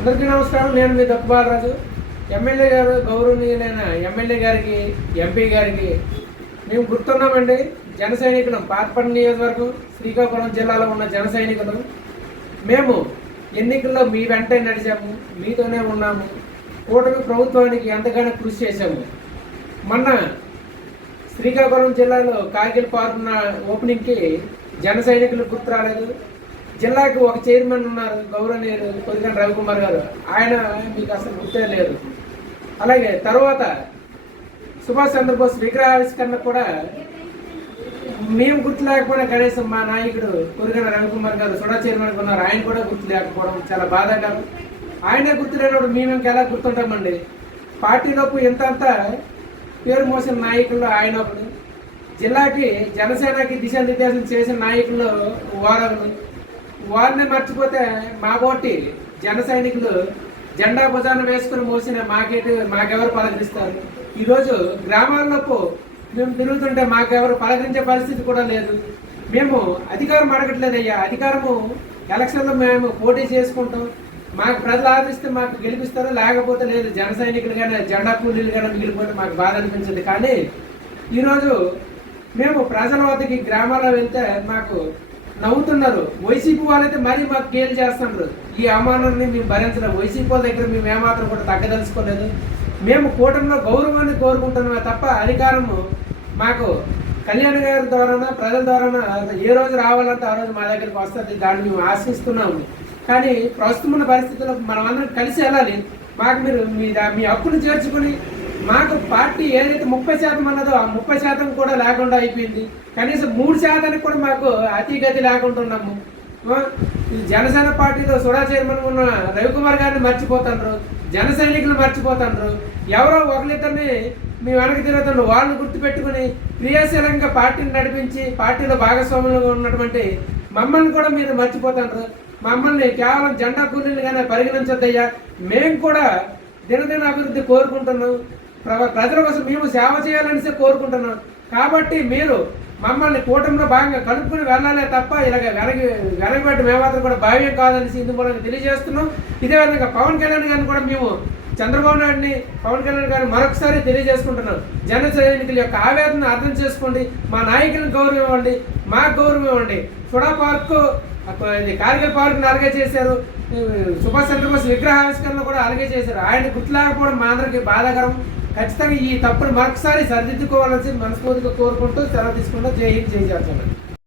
అందరికీ నమస్కారం. నేను మీ దక్కుబాలరాజు. ఎమ్మెల్యే గారు, గౌరవనీయులైన ఎమ్మెల్యే గారికి, ఎంపీ గారికి మేము గుర్తున్నామండి. జన సైనికులం, పాతపట్నం నియోజకవర్గం, శ్రీకాకుళం జిల్లాలో ఉన్న జన సైనికులం. మేము ఎన్నికల్లో మీ వెంటే నడిచాము, మీతోనే ఉన్నాము. కూటమి ప్రభుత్వానికి ఎంతగానో కృషి చేశాము. మొన్న శ్రీకాకుళం జిల్లాలో కార్గిల్ పార్క్ ఓపెనింగ్కి జన సైనికులు గుర్తు రాలేదు. జిల్లాకి ఒక చైర్మన్ ఉన్నారు, గౌరవనీయులు కొద్దిగా రవికుమార్ గారు. ఆయన మీకు అసలు గుర్తే లేదు. అలాగే తర్వాత సుభాష్ చంద్రబోస్ విగ్రహావిష్కరణ కూడా మేము గుర్తు లేకపోయినా కనీసం మా నాయకుడు కొరిగన రవికుమార్ గారు సుడా చైర్మన్ ఉన్నారు, ఆయన కూడా గుర్తు లేకపోవడం చాలా బాధాకరం. ఆయనే గుర్తు లేనప్పుడు మేము ఎలా గుర్తుంటామండి? పార్టీలోపు ఇంత పేరు మోసిన నాయకుల్లో ఆయన ఒకడు. జిల్లాకి జనసేనకి దిశానిర్దేశం చేసిన నాయకులు వారిని మర్చిపోతే మా పోటీ జన సైనికులు జెండా భుజాన్ని వేసుకుని మోసిన మాకెవరు పలకరిస్తారు? ఈరోజు గ్రామాల్లోపు మేము తిరుగుతుంటే మాకెవరు పలకరించే పరిస్థితి కూడా లేదు. మేము అధికారం అడగట్లేదయ్యా. అధికారము ఎలక్షన్లో మేము పోటీ చేసుకుంటాం, మాకు ప్రజలు ఆదరిస్తే మాకు గెలిపిస్తారు, లేకపోతే లేదు. జన సైనికులు కానీ జెండా కూలీలు కానీ మిగిలిపోతే మాకు బాధ అనిపించింది. కానీ ఈరోజు మేము ప్రజల వద్దకి గ్రామాల్లో వెళ్తే మాకు నవ్వుతున్నారు. వైసీపీ వాళ్ళైతే మరీ మాకు గేలు చేస్తున్నారు. ఈ అవమానాన్ని మేము భరించలేము. వైసీపీ వాళ్ళ దగ్గర మేము ఏమాత్రం కూడా తగ్గదలుచుకోలేదు. మేము కూటమిలో గౌరవాన్ని కోరుకుంటున్నామే తప్ప అధికారము మాకు కళ్యాణ్ గారి ద్వారానా ప్రజల ద్వారానా ఏ రోజు రావాలంటే ఆ రోజు మా దగ్గరికి వస్తుంది. దాన్ని మేము ఆశిస్తున్నాము. కానీ ప్రస్తుతం ఉన్న పరిస్థితుల్లో మనం అందరం కలిసి వెళ్ళాలి. మాకు మీరు మీ హక్కును చేర్చుకుని మాకు పార్టీ ఏదైతే 30% అన్నదో ఆ 30% కూడా లేకుండా అయిపోయింది. కనీసం 3% కూడా మాకు అతిగతి లేకుండా ఉన్నాము. జనసేన పార్టీలో సుడా చైర్మన్ ఉన్న రవికుమార్ గారిని మర్చిపోతాండ్రు, జన సైనికులు మర్చిపోతాండ్రు. ఎవరో ఒకరిద్దరిని మీ వెనక్కి తిరుగుతుండ్రు. వాళ్ళని గుర్తుపెట్టుకుని క్రియాశీలంగా పార్టీని నడిపించి పార్టీలో భాగస్వాములుగా ఉన్నటువంటి మమ్మల్ని కూడా మీరు మర్చిపోతాండ్రు. మమ్మల్ని కేవలం జెండా కూలీలుగానే పరిగణించొద్దయ్యా. మేము కూడా దినదిన అభివృద్ధి కోరుకుంటున్నాం. ప్రజల కోసం మేము సేవ చేయాలనిసే కోరుకుంటున్నాం. కాబట్టి మీరు మమ్మల్ని కూటమిలో భాగంగా కలుపుకుని వెళ్ళాలే తప్ప ఇలాగ వెనకబెట్టి మేమాత్రం కూడా భావ్యం కాదనేసి ఇందు మూలంగా తెలియజేస్తున్నాం. ఇదే విధంగా పవన్ కళ్యాణ్ గారిని కూడా మేము చంద్రబాబు నాయుడిని పవన్ కళ్యాణ్ గారిని మరొకసారి తెలియజేసుకుంటున్నాం. జన సైనికుల యొక్క ఆవేదన అర్థం చేసుకోండి. మా నాయకులను గౌరవం ఇవ్వండి, మాకు గౌరవం ఇవ్వండి. సుడా పార్కు కార్గిల్ పార్క్ని అలాగే చేశారు. సుభాష్ చంద్రబోస్ విగ్రహావిష్కరణ కూడా అలాగే చేశారు. ఆయన గుర్తులేకపోవడం మా అందరికీ బాధాకరం. ఖచ్చితంగా ఈ తప్పును మరొకసారి సరిదిద్దుకోవాలని మనస్ఫూర్తిగా కోరుకుంటూ సెలవు తీసుకుంటూ జై హింద్, జై జార్ఖండ్.